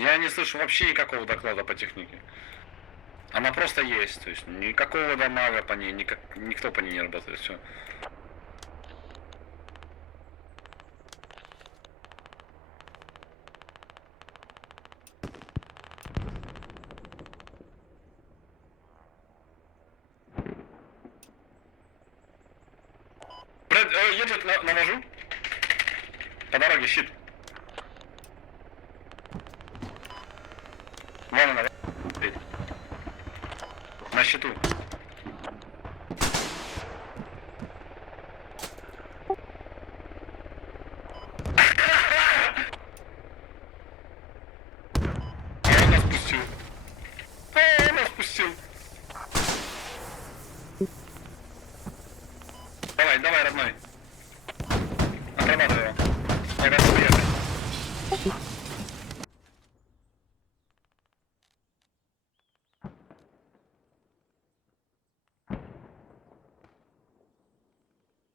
Я не слышу вообще никакого доклада по технике. Она просто есть, то есть никакого дамага по ней, никто по ней не работает, все. Едет, навожу. По дороге щит. Вон она, на щиту. А он нас пустил.